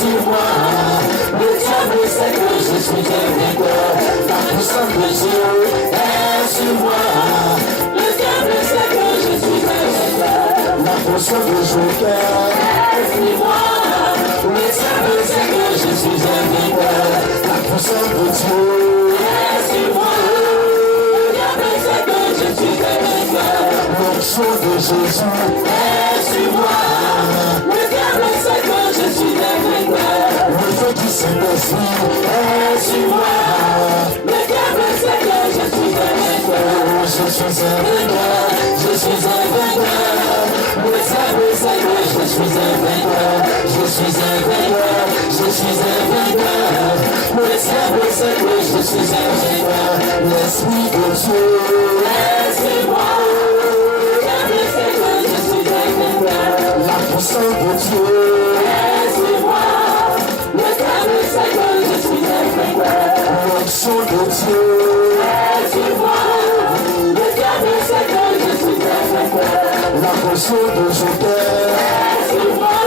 sur moi. Le diable sait que je suis un vainqueur. La puissance de Dieu est sur moi. Le diable sait que je suis un vainqueur. La puissance de Joker est sur moi. Le diable sait que je suis un vainqueur. La puissance de Dieu est sur moi. Le diable sait que je suis un vainqueur. L'onction de Jésus est sur moi. Le diable sait que je suis un vainqueur. Le feu du Saint-Esprit est sur moi. Le diable sait que je suis un vainqueur. Je suis un vainqueur. Je suis un vainqueur. Le diable sait que je suis un vainqueur. Je suis un vainqueur. Je suis un vainqueur. Le diable sait que je suis un vainqueur. L'Esprit de Dieu est sur moi. Le diable sait que je suis un vainqueur. La puissance de Dieu est sur moi. Le diable sait que je suis un vainqueur. L'onction de Dieu est sur moi. Le diable sait que je suis un vainqueur. La potion de Joker est sur moi.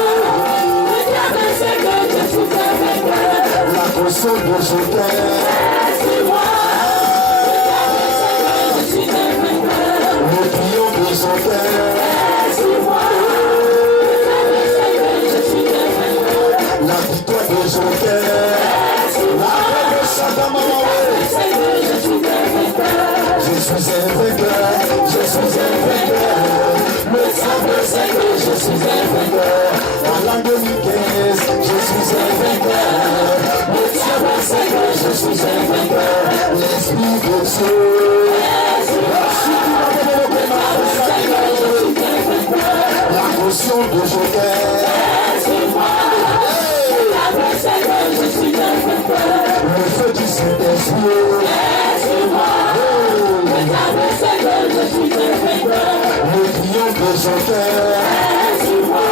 Le diable sait que je suis un vainqueur. La potion de Joker est sur moi. Le diable sait que je suis un vainqueur. Le triomphe de Joker est sur moi. Le diable sait que je suis un vainqueur. La victoire de Joker est sur moi. Le diable sait que je suis un vainqueur. Je suis un vainqueur. Je suis un vainqueur. Le diable sait que je suis un vainqueur. En l'an 2015, je suis un vainqueur. Le diable sait que je suis un vainqueur. L'Esprit de Dieu est sur moi. La potion de Joker est sur moi. Le diable sait que je suis un vainqueur. Le feu du Saint-Esprit est sur moi. Le diable sait que je suis un vainqueur. Le triomphe de Joker est sur moi.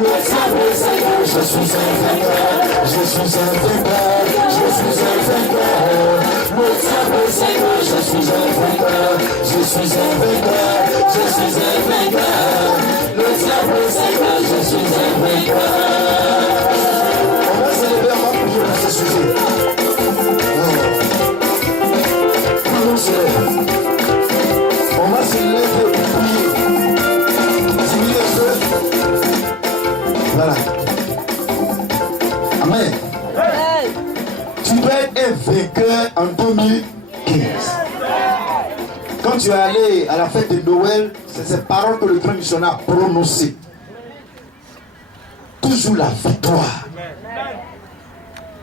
Le diable sait que je suis un vainqueur. Je suis un vainqueur. Je suis un vainqueur. Le diable sait que je suis un vainqueur. Je suis un vainqueur. Je suis un vainqueur. Le diable sait que je suis un vainqueur. On va célébrer, on va prier pour ce sujet. On va se lever et prier. Diminuez un peu. Voilà. Amen. Tu dois être un vainqueur en 2015. Quand tu es allé à la fête de Noël, c'est ces paroles que le grand missionnaire a prononcées. Toujours la victoire.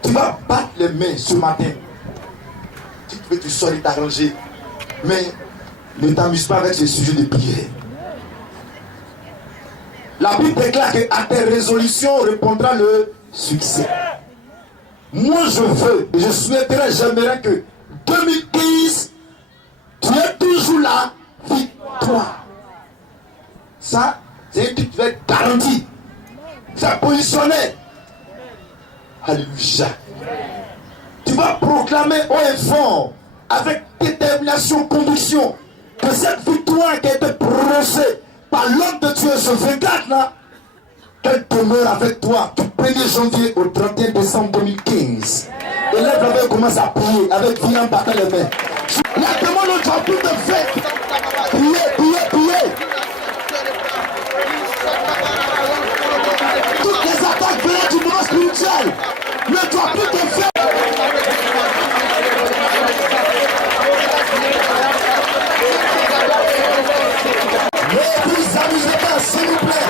Tu vas battre les mains ce matin. Tu sors de t'arranger. Mais ne t'amuse pas avec ce sujet de prière. La Bible déclare qu'à tes résolutions répondra le succès. Moi je veux et je souhaiterais, j'aimerais que 2015, tu aies toujours la victoire. Ça, c'est un truc qui va être garanti. C'est positionné. Alléluia. Tu vas proclamer haut et fort, avec détermination, conviction, que cette victoire qui a été prononcée par l'homme de Dieu ce 24 là, qu'elle demeure avec toi du 1er janvier au 31 décembre 2015. Et là, vous commence à prier avec vie en battant les mains. La demande au Dieu pour te faire. Priez, priez, priez. Toutes les attaques venant du monde spirituel ne doivent plus te faire. Ne vous amusez pas, s'il vous plaît.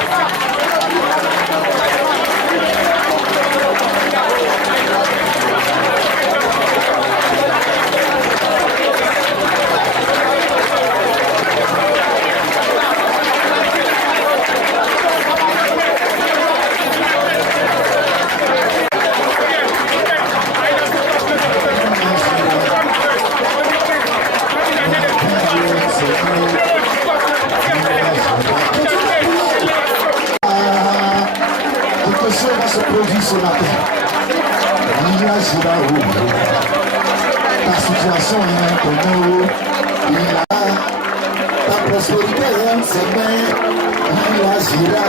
Se produit ce matin. Il agira où ta situation est inconnue. Il a ta prospérité en ses mains. Il agira.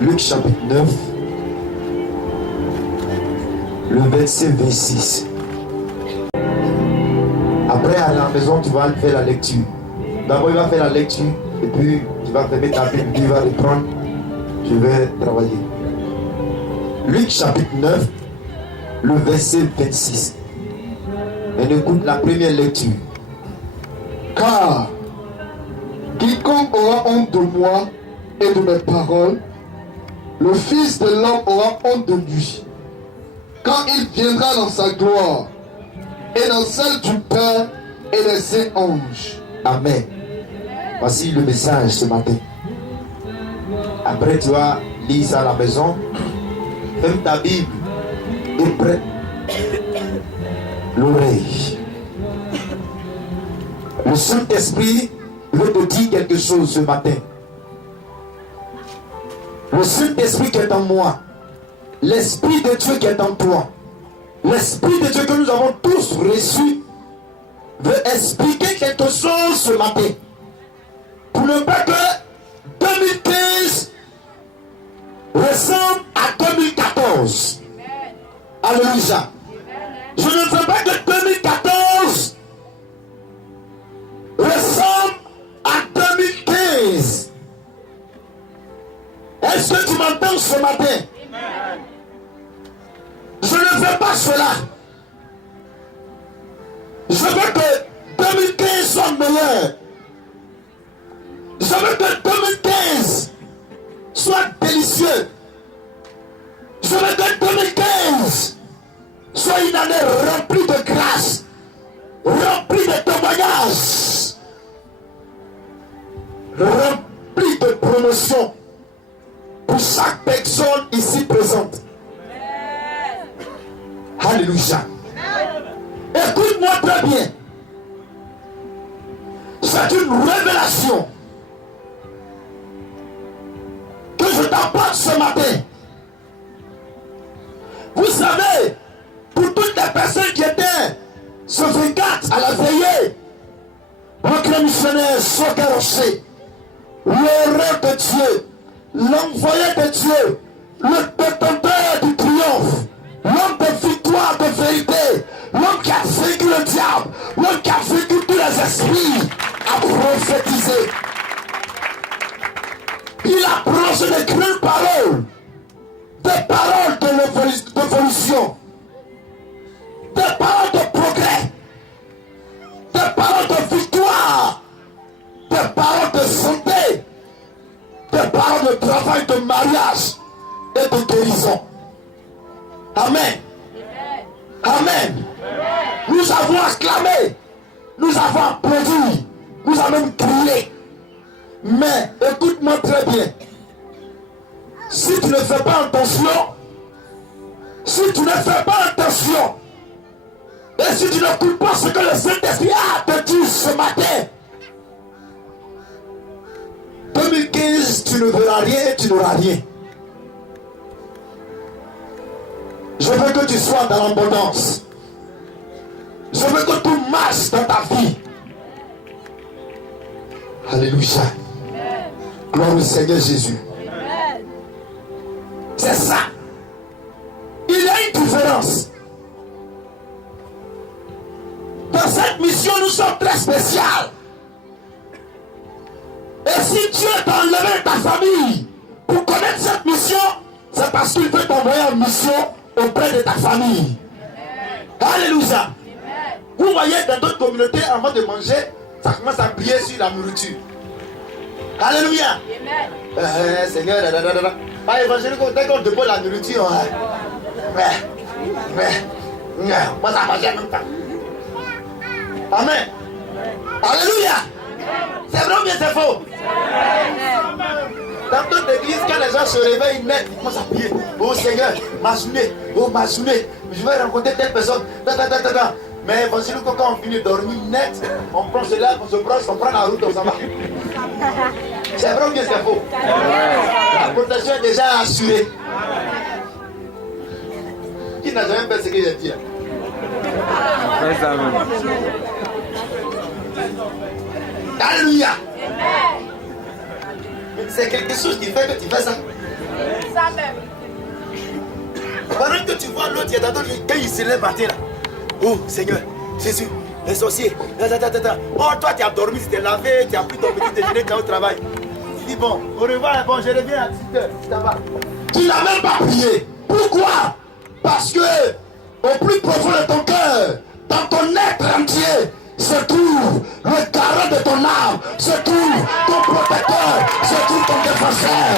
Luc chapitre 9, le verset 26. Après à la maison, tu vas faire la lecture. D'abord, il va faire la lecture et puis tu vas fermer ta Bible, tu vas reprendre. Je vais travailler. Luc chapitre 9, le verset 26. Et écoute la première lecture. Car quiconque aura honte de moi et de mes paroles, le Fils de l'homme aura honte de lui, quand il viendra dans sa gloire et dans celle du Père et des saints anges. Amen. Voici le message ce matin. Après, tu vas lire ça à la maison. Ferme ta Bible et prête l'oreille. Le Saint-Esprit veut te dire quelque chose ce matin. Le Saint-Esprit qui est en moi, l'Esprit de Dieu qui est en toi, l'Esprit de Dieu que nous avons tous reçu, veut expliquer quelque chose ce matin. Pour ne pas que 2015 ressemble à 2014. Alléluia. Je ne veux pas que 2014 ressemble à 2015. Est-ce que tu m'entends ce matin? Je ne veux pas cela. Je veux que 2015 soit meilleur. Je veux que 2015 soit délicieux. Je veux que 2015 soit une année remplie de grâce, remplie de témoignages, remplie de promotion pour chaque personne ici présente. Alléluia. Écoute-moi très bien. C'est une révélation que je t'apporte ce matin. Vous savez, pour toutes les personnes qui étaient ce 24 à la veillée, notre missionnaire Sokaroché, l'heureux de Dieu, l'envoyé de Dieu, le détenteur du triomphe, l'homme de victoire, de vérité, l'homme qui a vaincu le diable, l'homme qui a vaincu tous les esprits, a prophétisé. Il a prononcé des grandes paroles, des paroles d'évolution, des paroles de progrès, des paroles de victoire, des paroles de santé, des paroles de travail, de mariage et de guérison. Amen. Amen. Nous avons acclamé, nous avons applaudi, nous avons même crié. Mais écoute-moi très bien. Si tu ne fais pas attention, si tu ne fais pas attention, et si tu n'écoutes pas ce que le Saint-Esprit a te dit ce matin, 2015, tu ne verras rien, tu n'auras rien. Je veux que tu sois dans l'abondance. Je veux que tout marche dans ta vie. Alléluia. Gloire au Seigneur Jésus. C'est ça. Il y a une différence. Dans cette mission, nous sommes très spéciaux. Et si Dieu t'a enlevé ta famille pour connaître cette mission, c'est parce qu'il veut t'envoyer en mission auprès de ta famille. Alléluia. Vous voyez, dans d'autres communautés, avant de manger, ça commence à prier sur la nourriture. Alléluia. Seigneur, évangélique, dès qu'on dépose la nourriture, moi ça mange en même temps. Amen. Alléluia. C'est vrai ou bien c'est faux? Dans toute l'église, quand les gens se réveillent net, ils commencent à prier. Oh Seigneur, ma journée, je vais rencontrer telle personne. Mais évangélique, quand on finit de dormir net, on prend cela, on se brosse, on prend la route, on s'en va. C'est vrai ou bien c'est faux? La protection est déjà assurée. Qui n'a jamais fait ce que j'ai dit? Alléluia. C'est quelque chose qui fait que tu fais ça. Pendant que tu vois l'autre, il y a d'autres quand il se lève matin là. Oh Seigneur, Jésus, les sorciers. Oh, toi tu as dormi, tu t'es lavé, tu as pris ton petit déjeuner, tu es au travail. Tu dis bon, au revoir, bon, je reviens à 18h, ça va. Tu n'as même pas prié. Pourquoi? Parce que au plus profond de ton cœur, dans ton être entier, se trouve le garant de ton âme, se trouve ton protecteur, se trouve ton défenseur.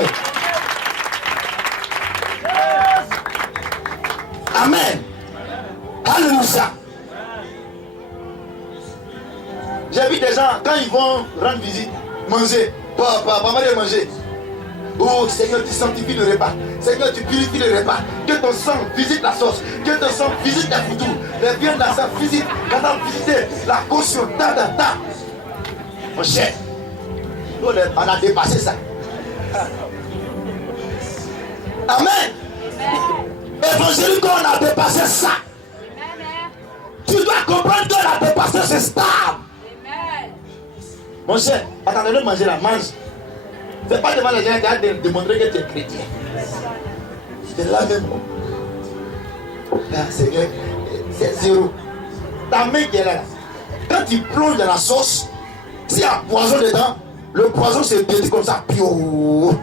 Amen. Alléluia. J'ai vu des gens, quand ils vont rendre visite, manger, pas mal de manger. Oh Seigneur, tu sanctifies le repas. Seigneur, tu purifies le repas. Que ton sang visite la sauce. Que ton sang visite la foutue. Les viandes dans sa visite. Quand on visite la caution. Mon cher, on a dépassé ça. Amen. Évangélique, on a dépassé ça. Tu dois comprendre qu'on a dépassé ce stade. Mon cher, attendez-le manger la mange. C'est pas devant les gens qui ont démontré que tu es chrétien. C'est là même. Seigneur, c'est zéro. Ta main qui est là. Quand tu plonges dans la sauce, s'il y a un poison dedans, le poison se détruit comme ça. Pio.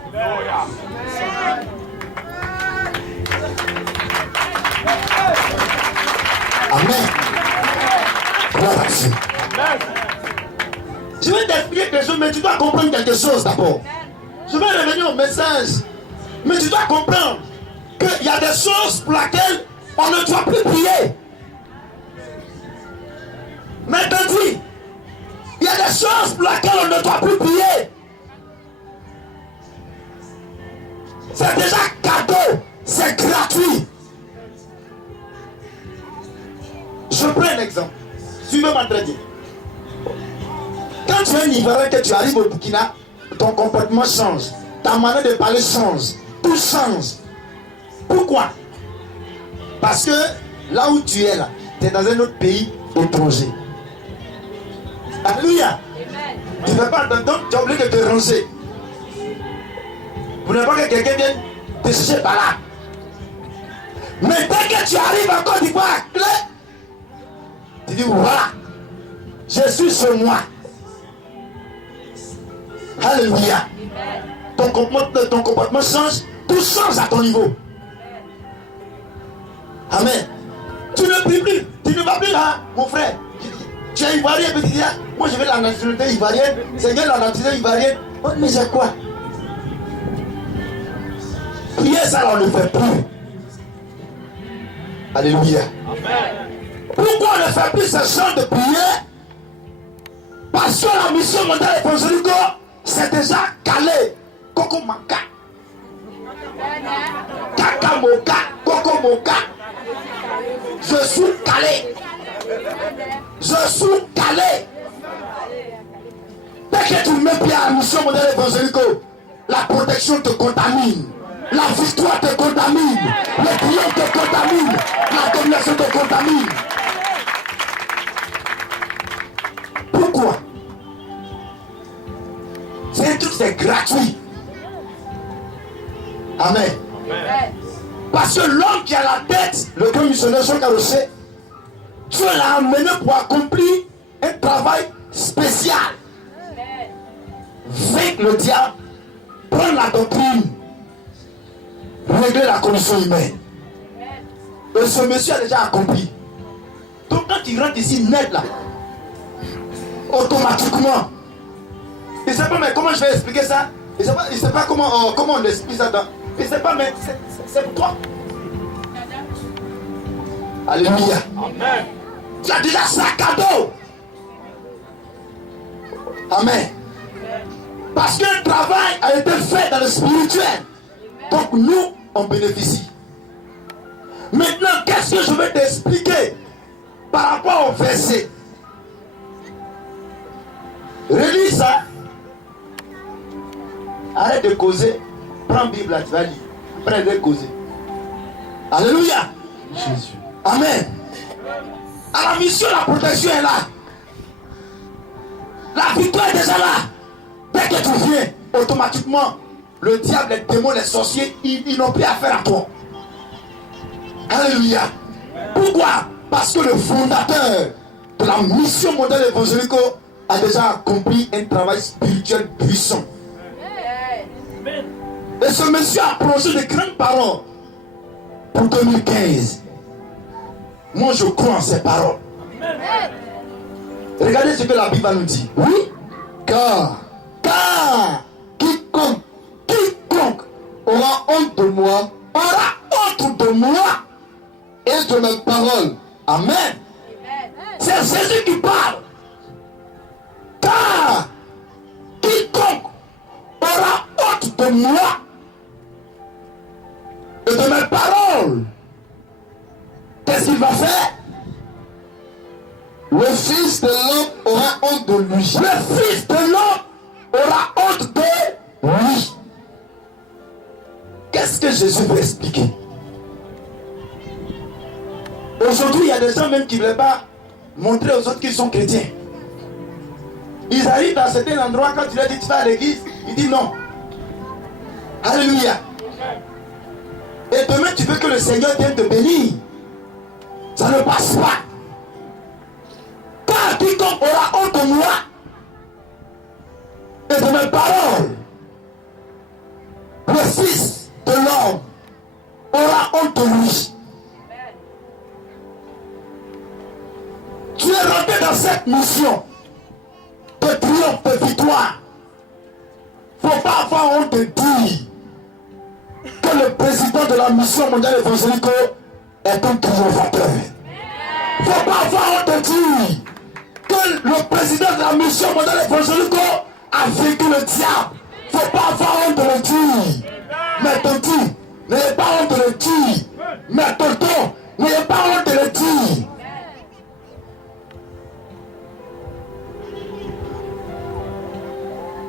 Amen. Gloire à Dieu. Je vais t'expliquer quelque chose, mais tu dois comprendre quelque chose d'abord. Je vais revenir au message. Mais tu dois comprendre qu'il y a des choses pour lesquelles on ne doit plus prier. Maintenant dit, il y a des choses pour lesquelles on ne doit plus prier. C'est déjà cadeau, c'est gratuit. Je prends un exemple. Suivez-moi très bien. Quand tu es un Ivoirien, que tu arrives au Burkina, ton comportement change, ta manière de parler change, tout change. Pourquoi? Parce que là où tu es là, tu es dans un autre pays étranger. Alléluia. Tu ne fais pas donc tu es obligé de te ranger. Vous n'avez pas que quelqu'un vienne te chercher par là. Mais dès que tu arrives en Côte d'Ivoire, tu dis voilà, je suis chez moi. Alléluia. Ton comportement change, tout change à ton niveau. Amen. Tu ne pries plus, tu ne vas plus là, mon frère. Tu es ivoirien, mais tu dis, moi je veux la nationalité ivoirienne, Seigneur la nationalité ivoirienne. Oh, mais c'est quoi? Prier ça, là, on ne fait plus. Alléluia. Amen. Pourquoi on ne fait plus ce genre de prière? Parce que la mission mondiale évangélique, c'est déjà calé. Coco Maka. Kaka Moka. Coco Moka. Je suis calé. Je suis calé. Dès que tu mets pied à la mission mondiale évangélique, la protection te contamine. La victoire te contamine. Le triomphe te contamine. La domination te contamine. Pourquoi? C'est un truc, c'est gratuit. Amen. Amen. Parce que l'homme qui a la tête, le grand missionnaire Jean Carochet, Dieu l'a amené pour accomplir un travail spécial. Vaincre le diable, prendre la doctrine, régler la condition humaine. Et ce monsieur a déjà accompli. Donc quand il rentre ici net là, automatiquement, il ne sait pas mais comment je vais expliquer ça. Il ne sait pas comment on explique ça. Il ne sait pas mais c'est pour toi. Alléluia. Amen. Tu as déjà ça cadeau. Amen. Parce qu'un travail a été fait dans le spirituel. Donc nous, on bénéficie. Maintenant, qu'est-ce que je vais t'expliquer par rapport au verset? Relis ça. Arrête de causer. Prends Bible là, tu vas lire. Après de causer. Alléluia. Jésus. Amen. À la mission, la protection est là. La victoire est déjà là. Dès que tu viens, automatiquement, le diable, les démons, les sorciers, ils n'ont plus affaire à toi. Alléluia. Pourquoi? Parce que le fondateur de la mission mondiale évangélique a déjà accompli un travail spirituel puissant. Et ce monsieur a prononcé de grandes paroles pour 2015. Moi je crois en ces paroles. Regardez ce que la Bible nous dit. Oui, car quiconque aura honte de moi, et de mes paroles. Amen. C'est Jésus qui parle. Car quiconque aura honte de moi et de mes paroles, qu'est-ce qu'il va faire? Le Fils de l'homme aura honte de lui. Le Fils de l'homme aura honte de lui. Qu'est-ce que Jésus veut expliquer? Aujourd'hui, il y a des gens même qui ne veulent pas montrer aux autres qu'ils sont chrétiens. Ils arrivent à certains endroits, quand tu leur dis tu vas à l'église, ils disent non. Alléluia. Et demain, tu veux que le Seigneur vienne te bénir. Ça ne passe pas. Car quiconque aura honte de moi et de mes paroles, le Fils de l'homme aura honte de lui. tu es rentré dans cette mission de triomphe, de victoire. Il ne faut pas avoir honte de dire que le président de la mission mondiale évangélique est un triomphateur. Il ne faut pas avoir honte de dire que le président de la mission mondiale évangélique a vécu le diable. Il ne faut pas avoir honte de le dire. Mais tonton, n'ayez pas honte de le dire. Mais tonton, n'ayez pas honte de le dire.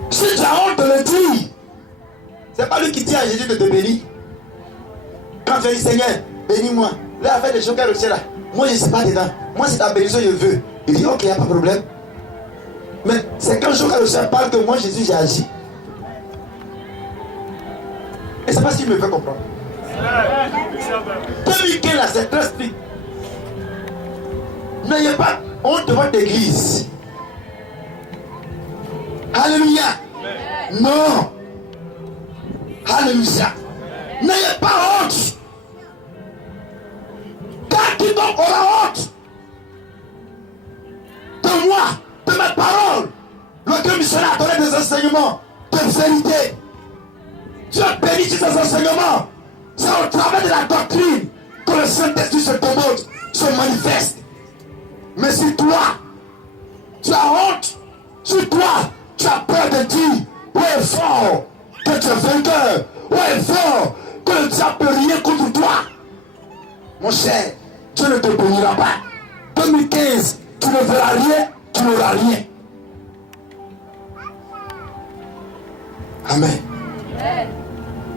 Si tu as honte de le dire, c'est pas lui qui dit à Jésus de te bénir. Quand tu dis Seigneur, bénis-moi. Là, affaire des choses qu'elle là. Moi, je ne suis pas dedans. Moi, c'est ta bénédiction, je veux. Il dit, ok, il n'y a pas de problème. Mais c'est quand le Seigneur parle que moi, Jésus, j'ai agi. Et c'est pas ce qu'il me fait comprendre. 2015 là, c'est très strict. N'ayez pas honte de votre église. Alléluia. Non. Alléluia. N'ayez pas honte. Car quiconque aura honte de moi, de mes paroles, le Dieu missionnaire a donné des enseignements de vérité. Dieu bénit ces enseignements. C'est au travers de la doctrine que le Saint-Esprit se demande, se manifeste. Mais si toi, tu as honte, si toi, tu as peur de dire, où est fort que tu es vainqueur, où est fort que le diable peut rien contre toi, mon cher, Dieu ne te bénira pas. 2015, tu ne verras rien, tu n'auras rien. Amen.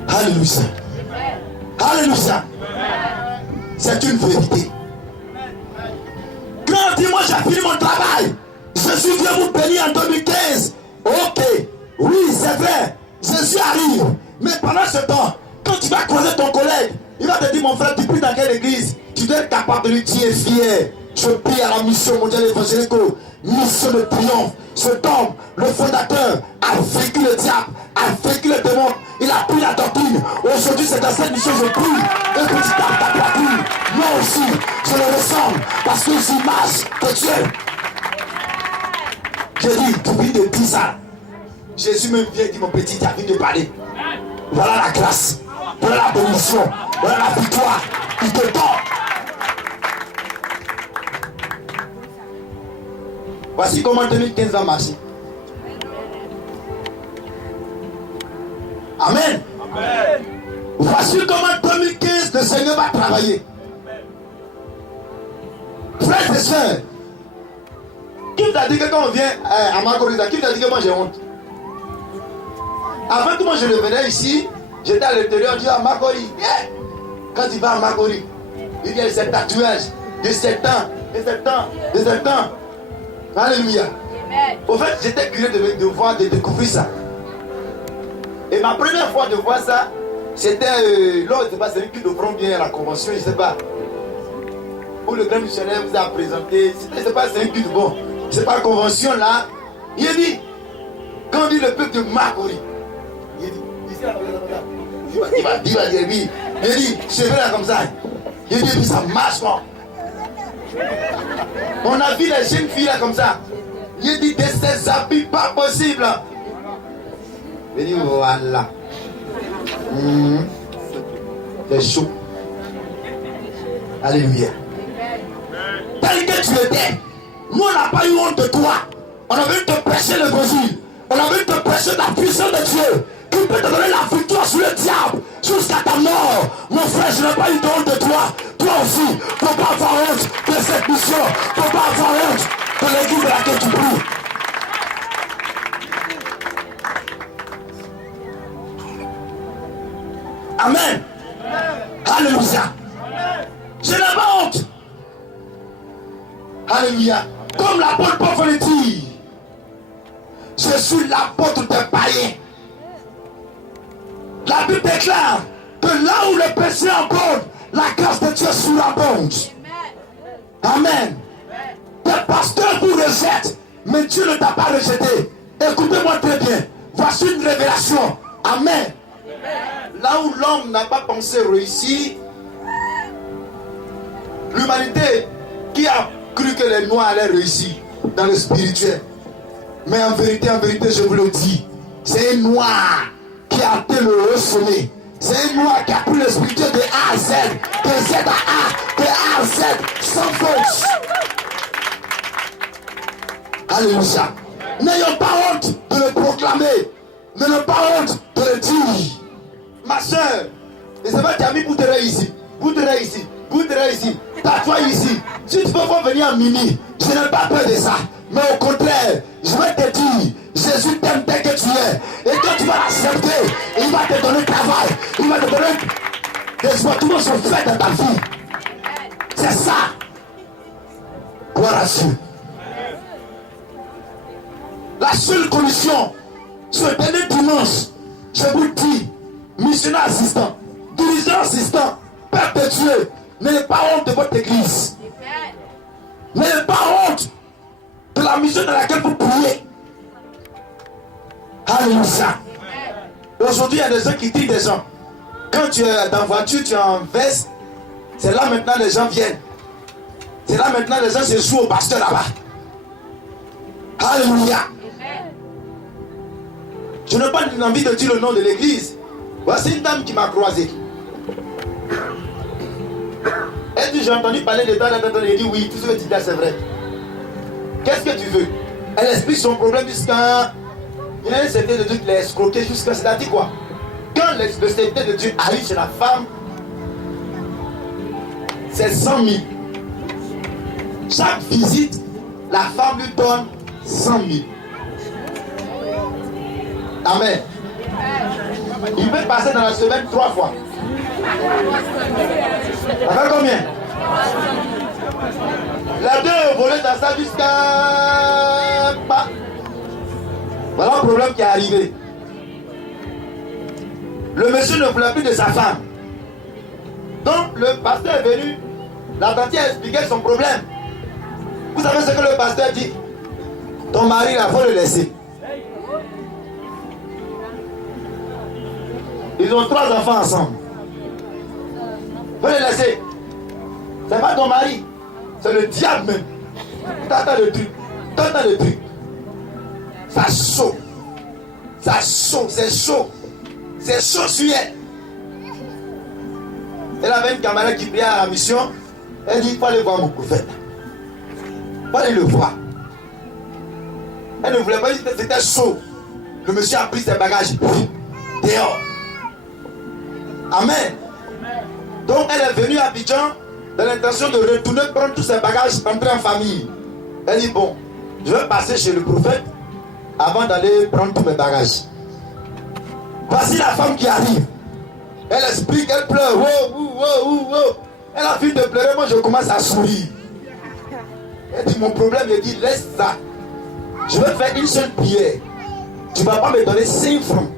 Alléluia. Alléluia. C'est une vérité. Quand dis-moi j'ai fini mon travail, Jésus vient vous bénir en 2015. Ok, oui c'est vrai, Jésus arrive. Mais pendant ce temps, quand tu vas croiser ton collègue, il va te dire mon frère, tu pries dans quelle église? Tu dois être capable de lui dire fier. Je prie à la mission mondiale évangélique, mission de triomphe. Cet homme, le fondateur, a vécu le diable, a vécu le démon. Il a pris la doctrine. Aujourd'hui, c'est dans cette mission que je prie. Et que tu tapes ta poitrine. Moi aussi, je le ressemble. Parce que c'est l'image de Dieu. J'ai dit, depuis de 10 ans, Jésus me vient et dit, mon petit, tu as fini de parler. Voilà la grâce. Voilà la bénédiction. Voilà la victoire. Il te donne. Voici comment 2015 va marcher. Amen. Amen. Voici comment 2015 le Seigneur va travailler. Frères et sœurs, qui t'a dit que quand on vient à Marguerite, qui t'a dit que moi j'ai honte? Avant que moi je revenais ici, j'étais à l'intérieur, je dis à Marguerite, quand tu vas à Marguerite, il y a ce tatouage de 7 ans, de 7 ans, de 7 ans. Alléluia. Au fait, j'étais curieux de voir, de découvrir ça. Et ma première fois de voir ça, c'était lors de celui qui prend bien à la convention, je ne sais pas. Où le grand missionnaire vous a présenté, c'est pas un culte bon. C'est pas la convention là. Il a dit, quand on dit le peuple de Marguerite, il a dit, il va dire, il a dit, cheveux là comme ça. Il a dit, ça marche pas. On a vu les jeunes filles là comme ça. Il a dit, de ces habits pas possible. Il dit, voilà. C'est chaud. Alléluia. Tel que tu étais, nous on n'a pas eu honte de toi. On a voulu te prêcher l'évangile. On a voulu te prêcher la puissance de Dieu qui peut te donner la victoire sur le diable jusqu'à ta mort. Mon frère, je n'ai pas eu honte de toi. Toi aussi, il ne faut pas avoir honte de cette mission. Il ne faut pas avoir honte de l'église de laquelle tu pries. Amen. Alléluia. Je n'ai pas honte. Alléluia. Comme l'apôtre Paul le dit, je suis l'apôtre des païens. La Bible déclare que là où le péché abonde, la grâce de Dieu surabonde. Amen. Des pasteurs vous rejettent, mais Dieu ne t'a pas rejeté. Écoutez-moi très bien. Voici une révélation. Amen. Là où l'homme n'a pas pensé réussir, l'humanité qui a cru que les noirs allaient réussir dans le spirituel. Mais en vérité, je vous le dis, c'est un noir qui a atteint le haut sommet. C'est un noir qui a pris le spirituel de A à Z, de Z à A, de A à Z, sans faute. Alléluia. N'ayons pas honte de le proclamer. N'ayons pas honte de le dire. Ma soeur, et c'est pas qui a mis Bouteray ici. Bouteray ici. Bouteray ici. Tatouage ici. Si tu veux venir à Mimi, je n'ai pas peur de ça. Mais au contraire, je vais te dire, Jésus t'aime tel que tu es. Et quand tu vas l'accepter, il va te donner travail. Il va te donner des choses sont faites dans ta vie. C'est ça. Gloire à Dieu. La seule condition, ce dernier dimanche, je vous le dis, missionnaire assistant, dirigeant assistant, Père de Dieu, n'ayez pas honte de votre église. N'ayez pas honte de la mission dans laquelle vous priez. Alléluia. Aujourd'hui, il y a des gens qui tirent des gens. Quand tu es dans la voiture, tu es en veste, c'est là maintenant les gens viennent. C'est là maintenant les gens se jouent au pasteur là-bas. Alléluia. Je n'ai pas envie de dire le nom de l'église. Voici une dame qui m'a croisé. Elle dit, j'ai entendu parler de toi, elle dit oui, tout ce que tu dis là c'est vrai. Qu'est-ce que tu veux? Elle explique son problème jusqu'à... Il y a un certain de Dieu qui l'a escroqué jusqu'à... C'est-à-dire quoi? Quand le certain de Dieu arrive chez la femme, c'est 100 000. Chaque visite, la femme lui donne 100 000. Amen. Il peut passer dans la semaine 3 fois. Ça fait combien? Les deux ont volé dans ça jusqu'à... Voilà le problème qui est arrivé. Le monsieur ne voulait plus de sa femme. Donc le pasteur est venu. La tante a expliqué son problème. Vous savez ce que le pasteur dit? Ton mari, il faut le laisser. Ils ont 3 enfants ensemble. Faut les laisser. C'est pas ton mari. C'est le diable même. T'as le truc. T'as le truc. Ça chaud. Ça chaud. C'est chaud. C'est chaud sur elle. Elle avait une camarade qui priait à la mission. Elle dit, il faut aller voir mon prophète. Il faut aller le voir. Elle ne voulait pas dire que c'était chaud. Le monsieur a pris ses bagages. Dehors. Amen. Donc elle est venue à Abidjan dans l'intention de retourner prendre tous ses bagages, rentrer en famille. Elle dit, bon, je vais passer chez le prophète avant d'aller prendre tous mes bagages. Voici la femme qui arrive. Elle explique, elle pleure. Elle a fini de pleurer, moi je commence à sourire. Elle dit, mon problème, elle dit, laisse ça. Je vais faire une seule prière. Tu ne vas pas me donner 5 francs.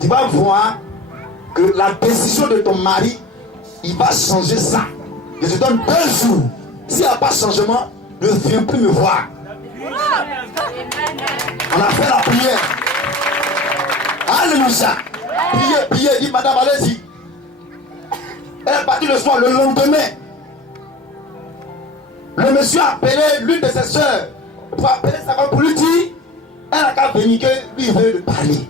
Tu vas voir que la décision de ton mari, il va changer ça. Je te donne 2 jours. S'il n'y a pas de changement, ne viens plus me voir. On a fait la prière. Alléluia. Priez, dit madame, allez-y. Elle est partie le soir, le lendemain. Le monsieur a appelé l'une de ses soeurs pour appeler sa femme pour lui dire, elle n'a qu'à venir que lui veut le parler.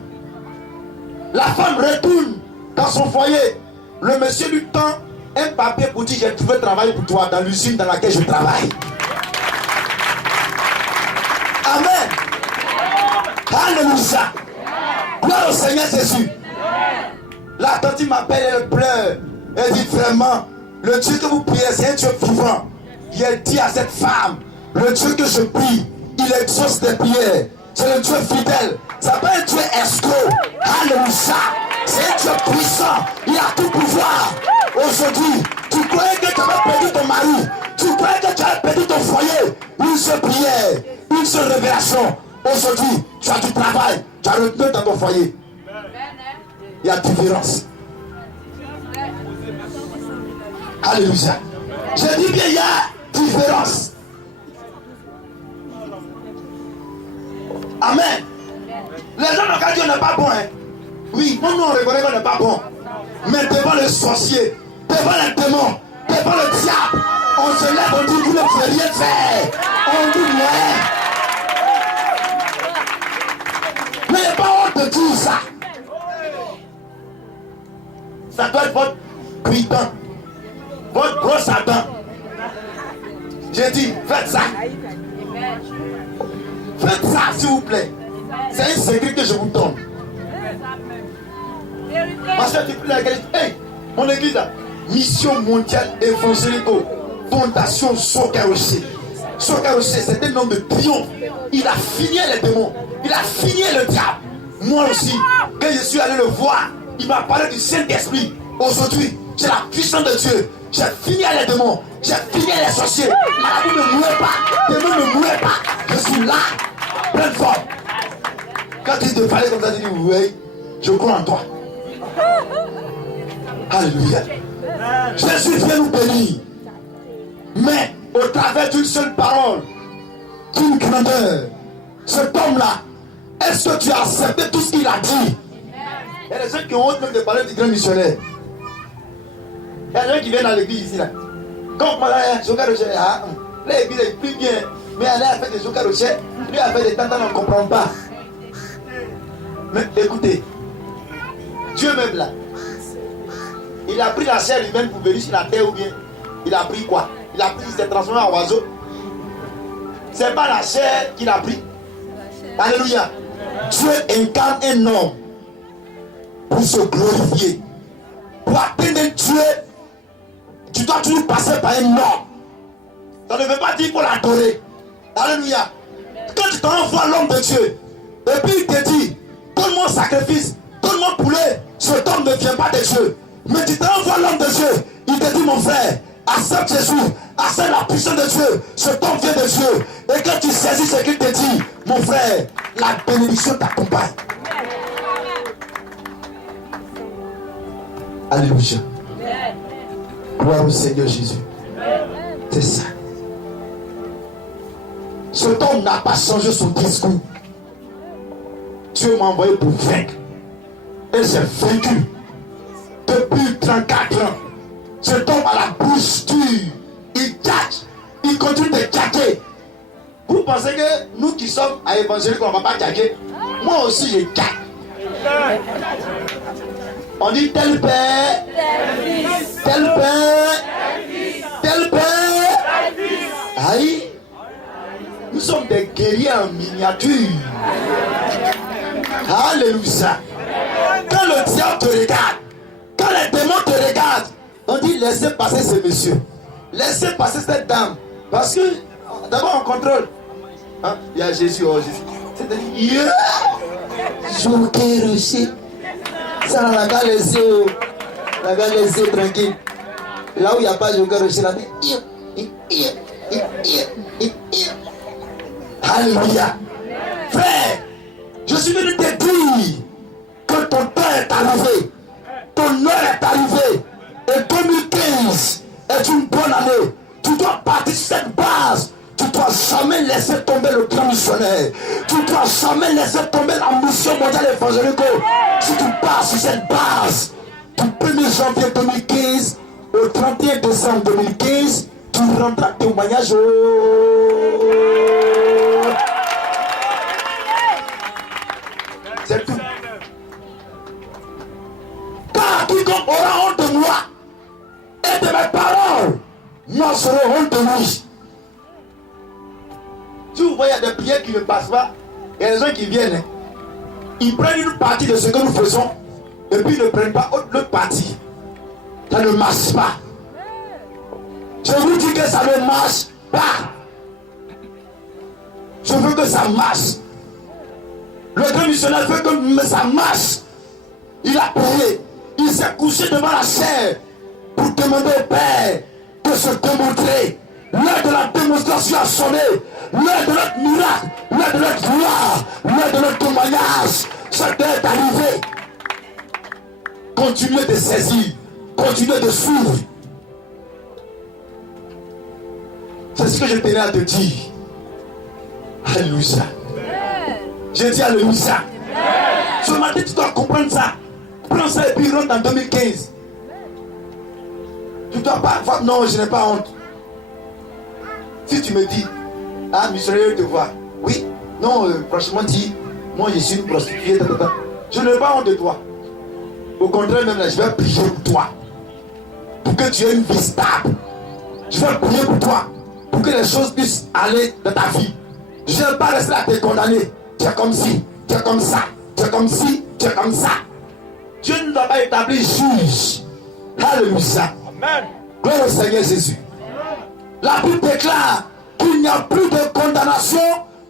La femme retourne dans son foyer. Le monsieur lui tend un papier pour dire, j'ai trouvé travail pour toi dans l'usine dans laquelle je travaille. Amen. Alléluia. Gloire au Seigneur Jésus. La tante m'appelle, elle pleure. Elle dit vraiment, le Dieu que vous priez, c'est un Dieu vivant. Il dit à cette femme, le Dieu que je prie, il exauce des prières. C'est le Dieu fidèle. C'est pas un Dieu escroc. Alléluia. C'est un Dieu puissant. Il a tout pouvoir. Aujourd'hui, tu croyais que tu avais perdu ton mari. Tu croyais que tu avais perdu ton foyer. Une seule prière, une seule révélation. Aujourd'hui, tu as du travail. Tu as retenu dans ton foyer. Il y a différence. Alléluia. Je dis bien, il y a différence. Amen. Les gens n'ont qu'à dire on n'est pas bon. Hein? Oui, nous on reconnaît qu'on n'est pas bon. Mais devant le sorcier, devant les démons, devant le diable, On se lève, on dit, vous ne pouvez rien faire. On dit, ouais. N'ayez pas honte de dire ça. Ça doit être votre cuitan, votre brosse à dents. J'ai dit, faites ça. Faites ça, s'il vous plaît. C'est un secret que je vous donne. Parce que tu peux la dire, hey, mon église là, mission mondiale évangélico, fondation Sokaroché. Sokaroché, c'est un homme de triomphe. Il a fini les démons. Il a fini le diable. Moi aussi, quand je suis allé le voir, il m'a parlé du Saint-Esprit. Aujourd'hui, j'ai la puissance de Dieu. J'ai fini les démons. J'ai fini les sorciers. Maladie ne mourait pas. Démon ne mourait pas. Je suis là, pleine forme. Quand il te parlait comme ça, tu dis, oui, je crois en toi. Alléluia. Jésus vient nous bénir. Mais au travers d'une seule parole, d'une grandeur, cet homme-là, est-ce que tu as accepté tout ce qu'il a dit? Il y a des gens qui ont honte même de parler du grand missionnaire. Il y a des gens qui viennent dans l'église ici là. Quand on a Sokaroché, l'église est plus bien. Mais elle a fait des Sokaroché, lui a fait des tantans, on ne comprend pas. Mais écoutez, Dieu même là, il a pris la chair humaine pour venir sur la terre ou bien il a pris quoi? Il s'est transformé en oiseau. C'est pas la chair qu'il a pris. Alléluia. Dieu incarne un homme pour se glorifier. Pour atteindre Dieu, tu dois toujours passer par un homme. Ça ne veut pas dire qu'il faut l'adorer. Alléluia. Quand tu t'envoies l'homme de Dieu, et puis il te dit, donne-moi sacrifice, donne-moi poulet, cet homme ne vient pas de Dieu. Mais tu t'envoies l'homme de Dieu, il te dit, mon frère, accepte Jésus, accepte la puissance de Dieu, cet homme vient de Dieu. Et quand tu saisis ce qu'il te dit, mon frère, la bénédiction t'accompagne. Alléluia. Gloire au Seigneur Jésus. C'est ça. Cet homme n'a pas changé son discours. Dieu m'a envoyé pour vaincre. Et j'ai vaincu. Depuis 34 ans. Cet homme a la bouche dure. Il tchatche. Il continue de tchatcher. Vous pensez que nous qui sommes à évangélique, on ne va pas tchatcher? Moi aussi, je tchatche. On dit tel père, tel père, tel père. Aïe. Nous sommes des guerriers en miniature. Alléluia. Quand le diable te regarde, quand les démons te regardent, on dit laissez passer ce monsieur, laissez passer cette dame. Parce que d'abord on contrôle. Hein? Il y a Jésus, oh Jésus. C'est-à-dire, Sokaroché. Ça, on n'a qu'à laisser, tranquille. Là où il n'y a pas de Sokaroché, là, alléluia. Frère, je suis venu te dire que ton temps est arrivé. Ton heure est arrivée. Et 2015 est une bonne année. Tu dois partir sur cette base. Tu ne dois jamais laisser tomber le grand missionnaire. Tu ne dois jamais laisser tomber la mission mondiale évangélique. Si tu pars sur cette base, du 1er janvier 2015 au 31 décembre 2015, tu rendras témoignage. C'est tout. Car quiconque aura honte de moi et de mes paroles, moi serai honte de lui. Si vous voyez des prières qui ne passent pas, il y a des gens qui viennent, hein. Ils prennent une partie de ce que nous faisons et puis ils ne prennent pas l'autre partie. Ça ne marche pas. Je vous dis que ça ne marche pas. Je veux que ça marche. Le grand missionnaire veut que ça marche. Il a prié. Il s'est couché devant la chair pour demander au Père de se démontrer. L'heure de la démonstration a sonné. L'heure de notre miracle. L'heure de notre gloire. L'heure de notre témoignage. Cette heure est arrivée. Continuez de saisir. Continuez de suivre. C'est ce que je tenais à te dire. Alléluia. J'ai dit alléluia. Ce matin, tu dois comprendre ça. Prends ça et puis rentre en 2015. Tu dois pas. Non, je n'ai pas honte. Si tu me dis, ah, missionnaire, te voir. Oui, non, franchement, dis, moi je suis une prostituée. Je n'ai pas honte de toi. Au contraire, même là, je vais prier pour toi. Pour que tu aies une vie stable. Je vais prier pour toi. Pour que les choses puissent aller dans ta vie. Je ne vais pas rester à te condamner. Tu es comme ci, tu es comme ça, tu es comme ci, tu es comme ça. Dieu ne doit pas établir juge. Alléluia. Amen. Gloire au Seigneur Jésus. La Bible déclare qu'il n'y a plus de condamnation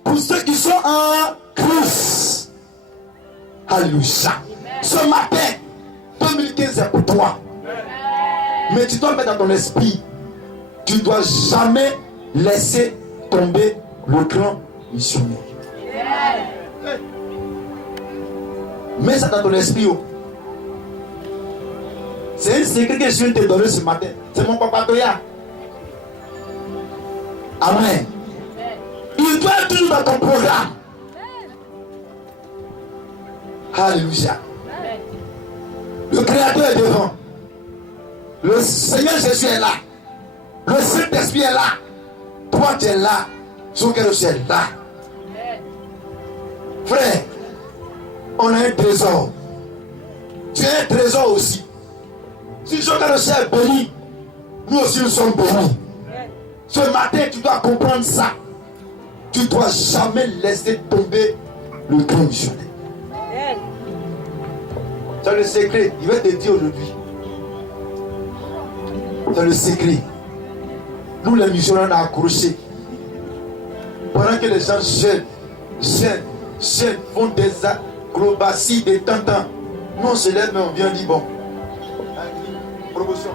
pour ceux qui sont en Christ. Alléluia. Ce matin, 2015 c'est pour toi. Mais tu dois mettre dans ton esprit, tu ne dois jamais laisser tomber le grand missionnaire. Mets ça dans ton esprit. Oh. C'est un secret que je viens de te donner ce matin. C'est mon papa Toya. Amen. Il doit être toujours dans ton programme. Alléluia. Le Créateur est devant. Le Seigneur Jésus est là. Le Saint-Esprit est là. Toi tu es là. Son cœur aussi est là. Frère, on a un trésor. Tu as un trésor aussi. Si son cœur aussi est béni, nous aussi nous sommes bénis. Ce matin, tu dois comprendre ça. Tu ne dois jamais laisser tomber le grand missionnaire. C'est le secret. Il va te dire aujourd'hui. C'est le secret. Nous, les missionnaires, on a accroché. Pendant que les gens jeûnent, font des acrobaties, des tantans. Nous, on se lève, mais on vient dire bon. Promotion.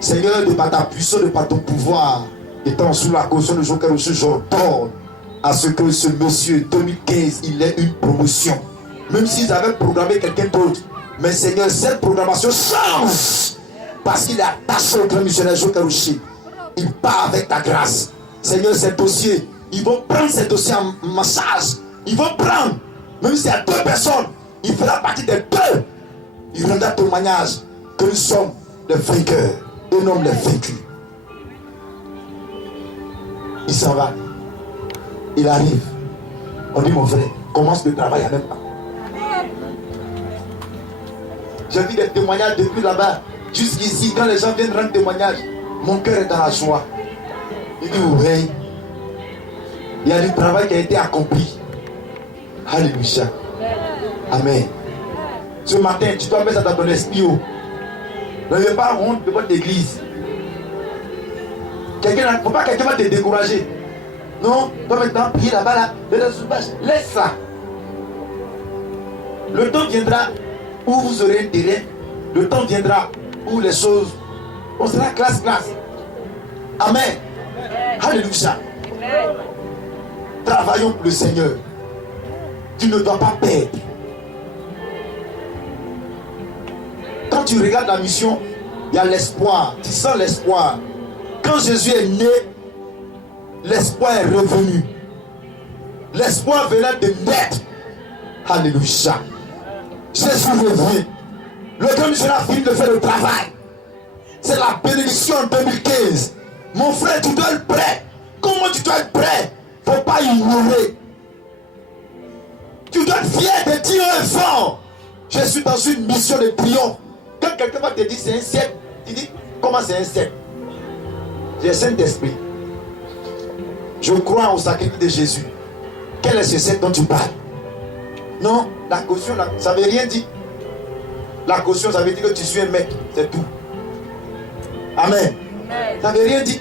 Seigneur, de par ta puissance, de par ton pouvoir, étant sous la caution de Joker, j'ordonne à ce que ce monsieur 2015, il ait une promotion. Même s'ils avaient programmé quelqu'un d'autre. Mais Seigneur, cette programmation change. Parce qu'il est attaché au grand missionnaire Joker. Il part avec ta grâce. Seigneur, ces dossiers, ils vont prendre ces dossiers en charge. Ils vont prendre. Même s'il y a 2 personnes, il fera partie des 2. Il rendra témoignage que nous sommes les vainqueurs et non les vaincus. Il s'en va. Il arrive. On dit mon frère, commence le travail à même pas. J'ai vu des témoignages depuis là-bas jusqu'ici. Quand les gens viennent rendre témoignage, mon cœur est dans la joie. Il dit oui, il y a du travail qui a été accompli. Alléluia. Amen. Ce matin, tu dois mettre ça dans ton esprit. Ne viens pas honte de votre église. Il ne faut pas que quelqu'un va te décourager. Non, toi maintenant, prier là-bas, là, laisse ça. Le temps viendra où vous aurez un terrain. Le temps viendra où les choses, on sera classe. Amen. Alléluia. Travaillons pour le Seigneur. Tu ne dois pas perdre. Quand tu regardes la mission, il y a l'espoir. Tu sens l'espoir. Quand Jésus est né, l'espoir est revenu. L'espoir venait de naître. Alléluia. Jésus revient. Le grand missionnaire a fini de faire le travail. C'est la bénédiction en 2015. Mon frère, tu dois être prêt. Comment tu dois être prêt? Il ne faut pas ignorer. Tu dois être fier de dire un fort. Je suis dans une mission de triomphe. Quand quelqu'un va te dire c'est un siècle, tu dis comment c'est un siècle? J'ai le Saint-Esprit. Je crois au sacrifice de Jésus. Quel est ce siècle dont tu parles? Non, la caution, ça ne veut rien dire. La caution, ça veut dire que tu suis un maître, c'est tout. Amen. Ça ne veut rien dire.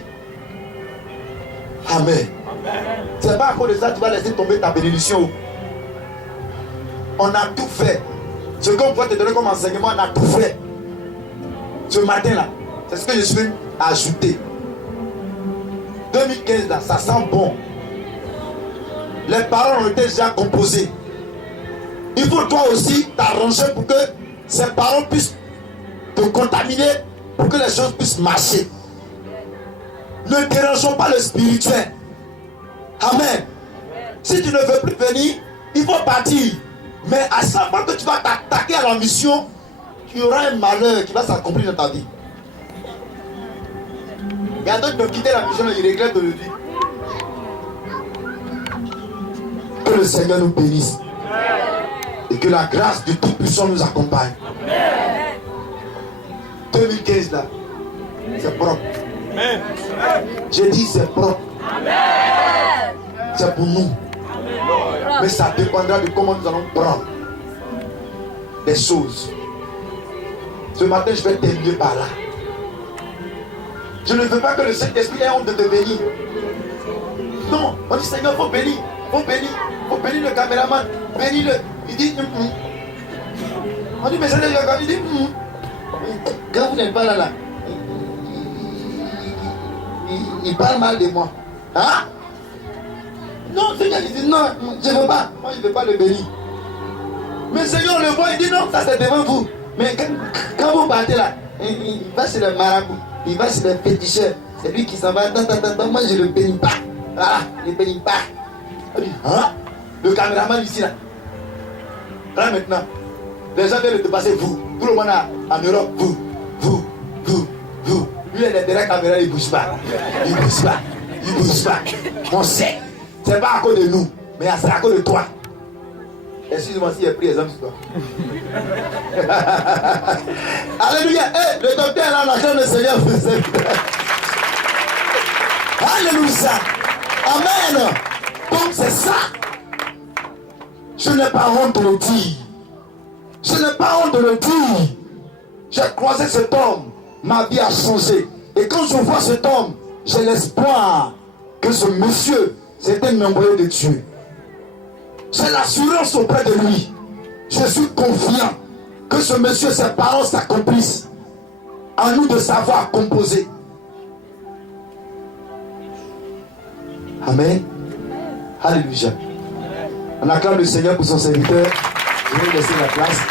Amen. C'est pas à cause de ça que tu vas laisser tomber ta bénédiction. On a tout fait. Ce qu'on peut te donner comme enseignement, on a tout fait. Ce matin-là, c'est ce que je suis ajouté. 2015 là, ça sent bon. Les paroles ont été déjà composées. Il faut toi aussi t'arranger pour que ces paroles puissent te contaminer, pour que les choses puissent marcher. Ne dérangeons pas le spirituel. Amen. Si tu ne veux plus venir, il faut partir. Mais à chaque fois que tu vas t'attaquer à la mission, tu auras un malheur qui va s'accomplir dans ta vie. Il y a d'autres qui ont quitté la mission et ils regrettent aujourd'hui. le Seigneur nous bénisse. Et que la grâce du Tout-Puissant nous accompagne. 2015 là, c'est propre. J'ai dit c'est propre. C'est pour nous. Mais ça dépendra de comment nous allons prendre des choses. Ce matin, je vais terminer par là. Je ne veux pas que le Saint-Esprit ait honte de te bénir. Non, on dit Seigneur, il faut bénir. Il faut bénir le caméraman. Bénis-le. Il dit On dit mais c'est le yoga. Il dit quand vous n'êtes pas là, il parle mal de moi. Hein? Non, Seigneur, il dit non, je ne veux pas. Moi, je ne veux pas le bénir. Mais Seigneur le voit, il dit non, ça c'est devant vous. Mais quand vous partez là, il va chez le marabout, il va chez le féticheur. C'est lui qui s'en va. Moi, je ne le bénis pas. Voilà, je ne le bénis pas. On dit, hein? Le caméraman ici là. Là maintenant, les gens viennent de passer vous. Tout le monde en Europe, vous. Lui, il est derrière la caméra, il ne bouge pas. Il ne bouge pas. On sait. Ce n'est pas à cause de nous, mais c'est à cause de toi. Excuse-moi si j'ai pris exemple sur toi. Alléluia. Hey, le docteur est là, la grâce du Seigneur. Alléluia. Amen. Donc c'est ça. Je n'ai pas honte de le dire. Je n'ai pas honte de le dire. J'ai croisé cet homme. Ma vie a changé. Et quand je vois cet homme, j'ai l'espoir que ce monsieur, c'est un envoyé de Dieu. J'ai l'assurance auprès de lui. Je suis confiant que ce monsieur, ses paroles s'accomplissent. À nous de savoir composer. Amen. Alléluia. On acclame le Seigneur pour son serviteur. Je vais lui laisser la place.